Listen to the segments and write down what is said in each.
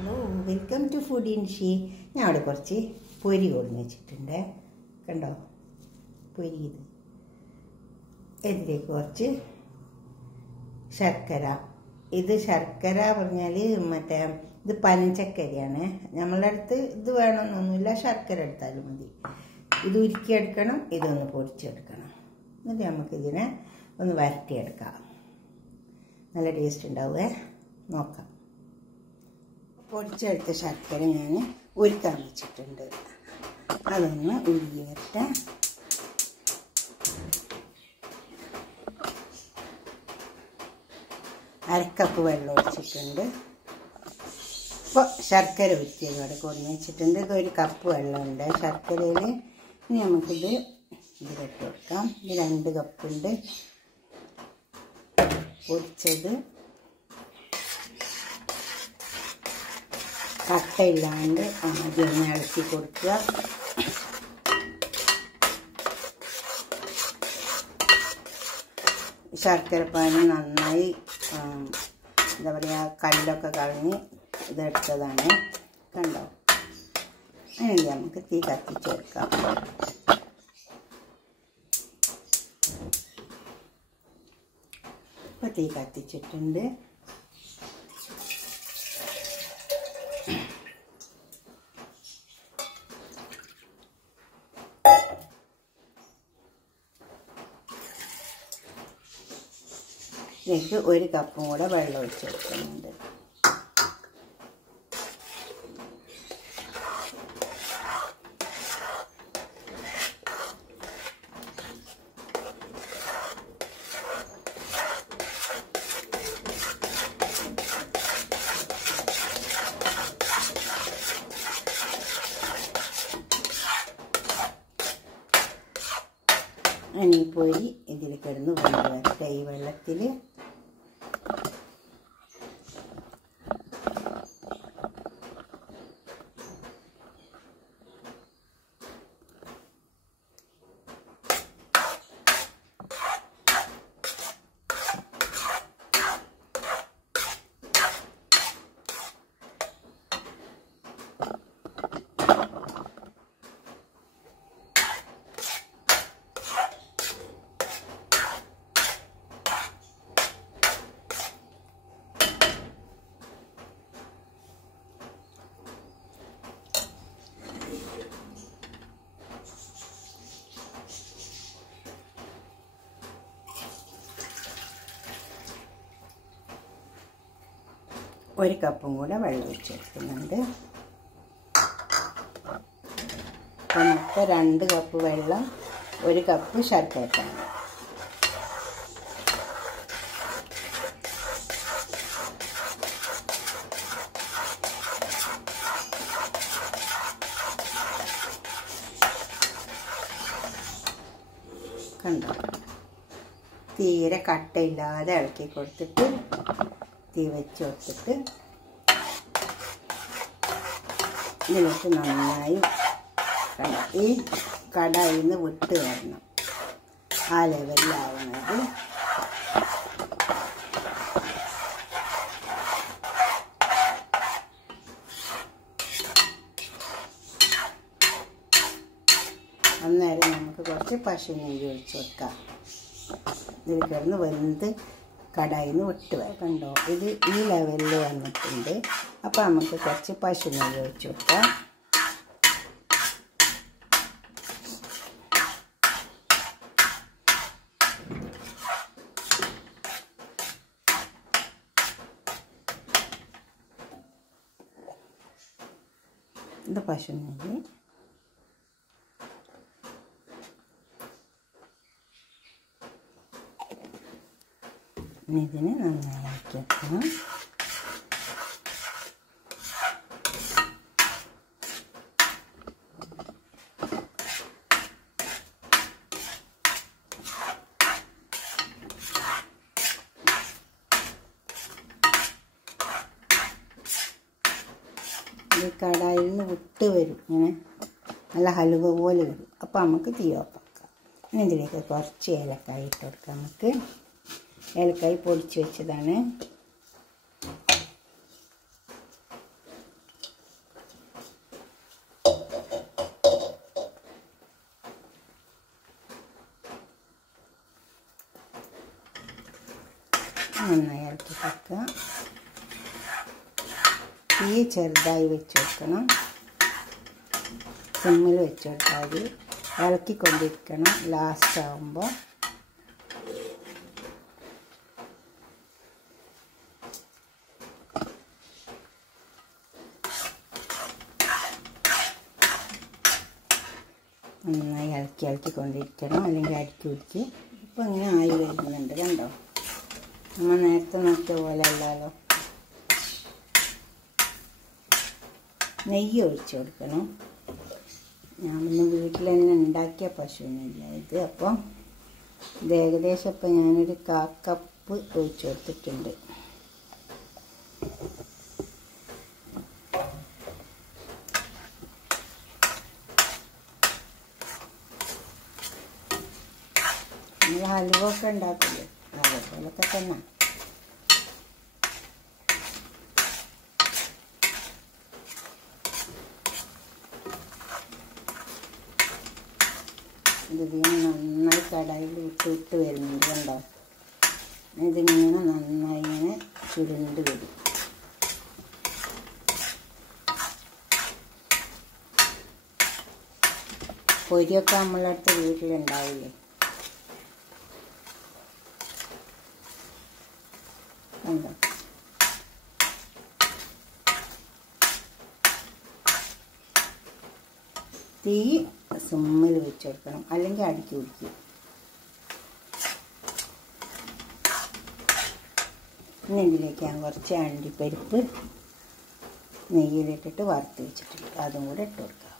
Hello, welcome to food in she. ഞാൻ അവിടെ കുറച്ച് പൊരി കൊടുന്ന് വെച്ചിട്ടുണ്ട്. കണ്ടോ പൊരി? ഇതിലേക്ക് കുറച്ച് ശർക്കര. ഇത് ശർക്കര പറഞ്ഞാൽ മറ്റേ ഇത് പനച്ചക്കരിയാണ്. നമ്മളുടെ അടുത്ത് ഇത് വേണമെന്നൊന്നുമില്ല, ശർക്കര എടുത്താലും മതി. ഇത് ഉരുക്കിയെടുക്കണം, ഇതൊന്ന് പൊടിച്ചെടുക്കണം. എന്നിട്ട് നമുക്കിതിനെ ഒന്ന് വരട്ടിയെടുക്കാം. നല്ല ടേസ്റ്റ് ഉണ്ടാവുമേ. നോക്കാം. പൊടിച്ചെടുത്ത ശർക്കര ഞാൻ ഉരുക്കാൻ വെച്ചിട്ടുണ്ട്. അതൊന്ന് ഉരുകി വരട്ടെ. അരക്കപ്പ് വെള്ളം ഒഴിച്ചിട്ടുണ്ട്. ഇപ്പോൾ ശർക്കര ഉരുക്കിയത് ഇവിടെ കൊണ്ടു വെച്ചിട്ടുണ്ട്. ഇതൊരു കപ്പ് വെള്ളമുണ്ട് ശർക്കരയിൽ. ഇനി നമുക്കിത് ഇതിലിട്ട് കൊടുക്കാം. ഇത് 2 കപ്പുണ്ട് പൊടിച്ചത്. കട്ടയില്ലാണ്ട് ആദ്യം ഒന്ന് ഇളക്കി കൊടുക്കുക. ശർക്കരപ്പാനി നന്നായി എന്താ പറയുക, കല്ലൊക്കെ കളഞ്ഞ് ഇതെടുത്തതാണ്. കണ്ടോ? അതിന് നമുക്ക് തീ കത്തിച്ചെടുക്കാം. ഇപ്പോൾ തീ കത്തിച്ചിട്ടുണ്ട്. ഇതിലേക്ക് 1 കപ്പും കൂടെ വെള്ളം ഒഴിച്ചെടുക്കുന്നുണ്ട്. ഇനി പൊരി ഇതിൽ കിടന്ന് വെന്ത് വരട്ടെ ഈ വെള്ളത്തിൽ. ഒരു കപ്പും കൂടെ വെള്ളം ഒഴിച്ചെടുക്കുന്നുണ്ട്. നമുക്ക് 2 കപ്പ് വെള്ളം, 1 കപ്പ് ശർക്കരപ്പാനി. കണ്ടോ? തീരെ കട്ടയില്ലാതെ ഇളക്കി കൊടുത്തിട്ട് തീ വെച്ച് കൊടുത്തിട്ട് ഇതിലേക്ക് നന്നായി ഈ കടായിൽ നിന്ന് വിട്ട് വരണം. ആ ലെവലിലാവുന്നത്. അന്നേരം നമുക്ക് കുറച്ച് പശുനെയ്യ് ഒഴിച്ച് കൊടുക്കാം. ഇതിൽ കിടന്ന് വെന്ത് കടായിൽ നിന്ന് വിട്ട് വരാം. കണ്ടോ? ഇത് ഈ ലെവലിൽ വന്നിട്ടുണ്ട്. അപ്പോൾ നമുക്ക് കുറച്ച് പശുനെയ്യ് ഒഴിച്ച് കൊടുക്കാം. ഇത് പശുനെയ്യ്. ഇതിന് നന്നായി ആക്കി വെക്കണം. ഈ കടായിൽ നിന്ന് വിട്ട് വരും, ഇങ്ങനെ നല്ല ഹലുവ പോലെ വരും. അപ്പോൾ നമുക്ക് തീ ഓഫാക്കാം. ഇനി ഇതിലേക്ക് കുറച്ച് ഏലക്കായ ഇട്ട് കൊടുക്കാം. നമുക്ക് ഏലക്കായ പൊടിച്ച് വെച്ചതാണ്. നന്നായി ഇളക്കി കൊടുക്കുക. തീ ചെറുതായി വെച്ച് കൊടുക്കണം, സിമ്മിൽ വെച്ച് കൊടുത്താൽ മതി. ഇളക്കിക്കൊണ്ടിരിക്കണം. ലാസ്റ്റ് ആകുമ്പോൾ നന്നായി ഇളക്കിക്കൊണ്ടിരിക്കണം, അല്ലെങ്കിൽ അടിക്കി പിടിക്ക്. ഇപ്പോൾ ഇങ്ങനെ ആയി വരുന്നുണ്ട്, കണ്ടോ? നമ്മൾ നേരത്തെ നോക്കിയ പോലെ അല്ലല്ലോ. നെയ്യ് ഒഴിച്ച് കൊടുക്കണം. ഞാൻ പിന്നെ വീട്ടിൽ തന്നെ ഉണ്ടാക്കിയ പശുവിനില്ല ഇത്. അപ്പം ഇത് ഏകദേശം ഇപ്പം ഞാനൊരു 1/4 കപ്പ് ഒഴിച്ച് കൊടുത്തിട്ടുണ്ട്. നമ്മൾ ഹലുവ ഒക്കെ ഉണ്ടാക്കില്ലേ, അതേപോലൊക്കെ തന്നെ. ഇതിങ്ങനെ നന്നായി കടായിൽ ഇട്ട് വരുന്നുണ്ട്, കണ്ടോ? ഇതിങ്ങനെ നന്നായി ഇങ്ങനെ ചുരുണ്ട് വരും. പൊരിയൊക്കെ നമ്മളടുത്ത് വീട്ടിലുണ്ടാവില്ലേ, കണ്ടോ? തീ സിമ്മിൽ വെച്ച് കൊടുക്കണം, അല്ലെങ്കിൽ അടിക്കി പിടിക്കും. ഇനി ഇതിലേക്ക് ഞാൻ കുറച്ച് അണ്ടിപ്പരിപ്പ് നെയ്യിലിട്ടിട്ട് വറുത്ത് വെച്ചിട്ടുണ്ട്, അതും കൂടെ ഇട്ട് കൊടുക്കാം.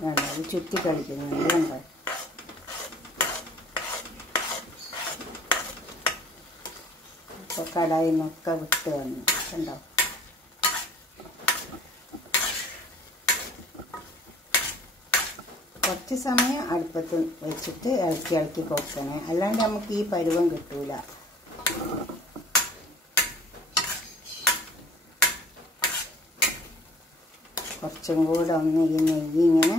വേണ്ട, അത് ചുറ്റി കളിക്കുന്നുണ്ട്, കണ്ടോ? ഇപ്പോൾ കടായിൽ നിന്നൊക്കെ വിട്ട് വന്നു, കണ്ടോ? കുറച്ച് സമയം അടുപ്പത്ത് വെച്ചിട്ട് ഇളക്കി കൊടുക്കണേ, അല്ലാണ്ട് നമുക്ക് ഈ പരുവം കിട്ടൂല. കുറച്ചും കൂടെ ഒന്ന് ഈ നെയ്യ് ഇങ്ങനെ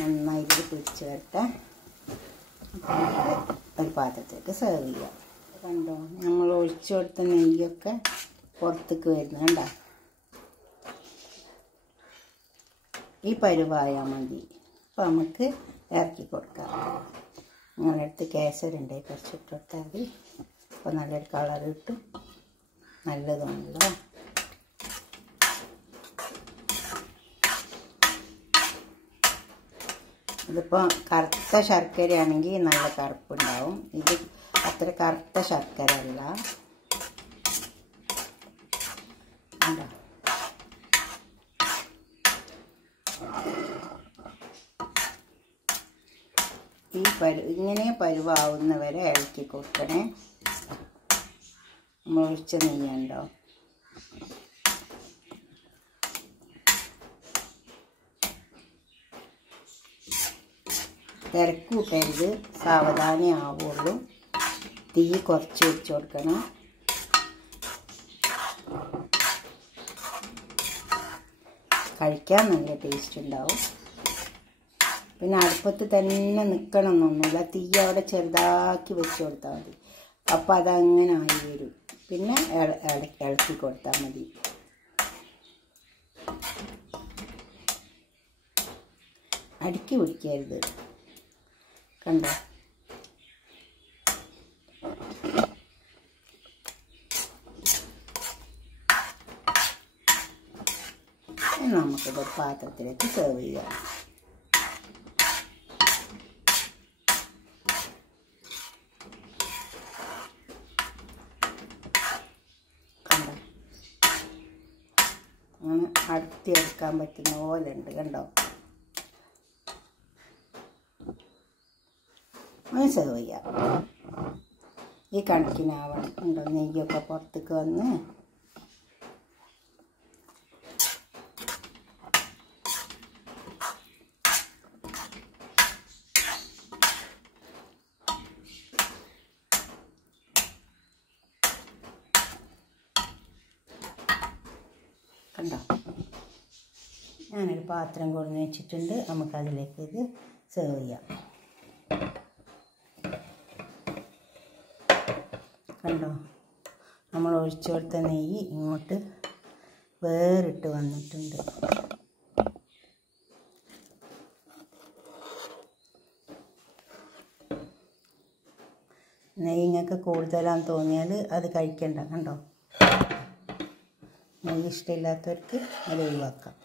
നന്നായിട്ട് പിടിച്ച് വരട്ടെ. ഒരു പാത്രത്തേക്ക് സെർവ് ചെയ്യാം. കണ്ടോ, നമ്മൾ ഒഴിച്ചു കൊടുത്ത നെയ്യൊക്കെ പുറത്തേക്ക് വരുന്നു, കണ്ടോ? ഈ പരുവായാൽ മതി. അപ്പോൾ നമുക്ക് ഇറക്കി കൊടുക്കാം. നിങ്ങളുടെ അടുത്ത് കേസരുണ്ട്, കുറച്ച് ഇട്ട് കൊടുത്താൽ മതി. അപ്പോൾ നല്ലൊരു കളർ കിട്ടും, നല്ലതുമല്ലോ. ഇതിപ്പോൾ കറുത്ത ശർക്കരയാണെങ്കിൽ നല്ല കറുപ്പുണ്ടാവും. ഇത് അത്ര കറുത്ത ശർക്കര അല്ല, കണ്ടോ? ഇങ്ങനെ പരുവാവുന്നവരെ ഇളക്കി കൊടുക്കണേ. നമ്മൾ ഒഴിച്ച നെയ്യുണ്ടോ, തിരക്കൂട്ടരുത്, സാവധാനം ആവുള്ളൂ. തീ കുറച്ച് വെച്ച് കൊടുക്കണം. കഴിക്കാൻ നല്ല ടേസ്റ്റ് ഉണ്ടാവും. പിന്നെ അടുപ്പത്ത് തന്നെ നിൽക്കണമെന്നൊന്നുമില്ല, തീ അവിടെ ചെറുതാക്കി വെച്ച് കൊടുത്താൽ മതി. അപ്പം അതങ്ങനെ ആയി വരും. പിന്നെ ഇളക്കി കൊടുത്താൽ മതി. അടുക്കി പിടിക്കരുത്, കണ്ടോ? നമുക്കിത് പാത്രത്തിലേക്ക് സെർവ് ചെയ്യാം. കണ്ടോ, അങ്ങനെ അടുത്തെടുക്കാൻ പറ്റുന്ന പോലെ ഉണ്ട്, കണ്ടോ? അങ്ങനെ സെർവ് ചെയ്യാം. ഈ കണക്കിനാവണം, ഉണ്ടോ? നെയ്യൊക്കെ പുറത്തേക്ക് വന്ന് കണ്ടോ? ഞാനൊരു പാത്രം കൊടുന്ന് വെച്ചിട്ടുണ്ട്. നമുക്കതിലേക്ക് ഇത് സെർവ് ചെയ്യാം. കണ്ടോ, നമ്മൾ ഒഴിച്ചു കൊടുത്ത നെയ്യ് ഇങ്ങോട്ട് വേറിട്ട് വന്നിട്ടുണ്ട്. നെയ്യ് നിങ്ങൾക്ക് കൂടുതലാണെന്ന് തോന്നിയാൽ അത് കഴിക്കണ്ട. കണ്ടോ, നെയ്യ് ഇഷ്ടമില്ലാത്തവർക്ക് അത് ഒഴിവാക്കാം.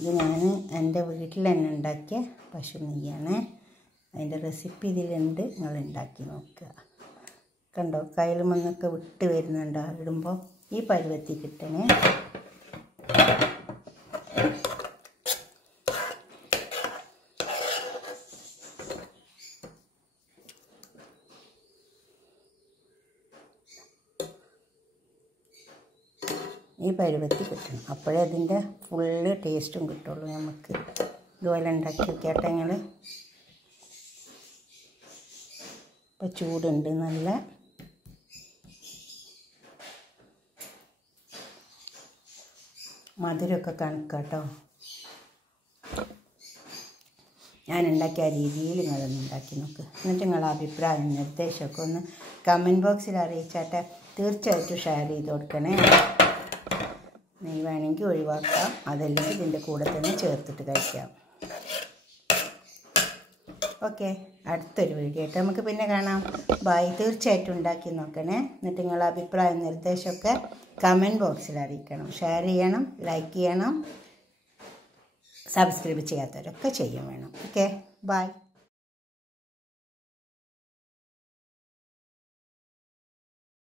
ഇത് ഞാൻ എൻ്റെ വീട്ടിൽ തന്നെ ഉണ്ടാക്കിയ പശു നെയ്യാണ്. അതിൻ്റെ റെസിപ്പി ഇതിലുണ്ട്, നിങ്ങൾ ഉണ്ടാക്കി നോക്കുക. കണ്ടോ, കയ്യിൽ മണ്ണൊക്കെ വിട്ട് വരുന്നുണ്ടോ ഇടുമ്പോൾ? ഈ പരുവത്തിൽ കിട്ടണേ. ഈ പരുവത്തിൽ കിട്ടണം, അപ്പോഴേ അതിൻ്റെ ഫുള്ള് ടേസ്റ്റും കിട്ടുള്ളൂ നമുക്ക്. ഇതുപോലെ ഉണ്ടാക്കി വെക്കാട്ടെ നിങ്ങൾ. ഇപ്പോൾ ചൂടുണ്ട്, നല്ല മധുരമൊക്കെ കണക്കാട്ടോ. ഞാൻ ഉണ്ടാക്കിയ രീതിയിൽ നിങ്ങളൊന്ന് ഉണ്ടാക്കി നോക്ക്. എന്നിട്ട് നിങ്ങളുടെ അഭിപ്രായം നിർദ്ദേശമൊക്കെ ഒന്ന് കമൻറ്റ് ബോക്സിൽ അറിയിച്ചാട്ടെ. തീർച്ചയായിട്ടും ഷെയർ ചെയ്ത് കൊടുക്കണേ. നെയ്യ് വേണമെങ്കിൽ ഒഴിവാക്കാം, അതല്ലെങ്കിൽ ഇതിൻ്റെ കൂടെ തന്നെ ചേർത്തിട്ട് കഴിക്കാം. ഓക്കെ, അടുത്തൊരു വീഡിയോ ആയിട്ട് നമുക്ക് പിന്നെ കാണാം. ബൈ. തീർച്ചയായിട്ടും ഉണ്ടാക്കി നോക്കണേ. എന്നിട്ട് നിങ്ങളുടെ അഭിപ്രായം നിർദ്ദേശമൊക്കെ കമൻറ്റ് ബോക്സിൽ അറിയിക്കണം. ഷെയർ ചെയ്യണം, ലൈക്ക് ചെയ്യണം, സബ്സ്ക്രൈബ് ചെയ്യാത്തവരൊക്കെ ചെയ്യും വേണം. Okay, by.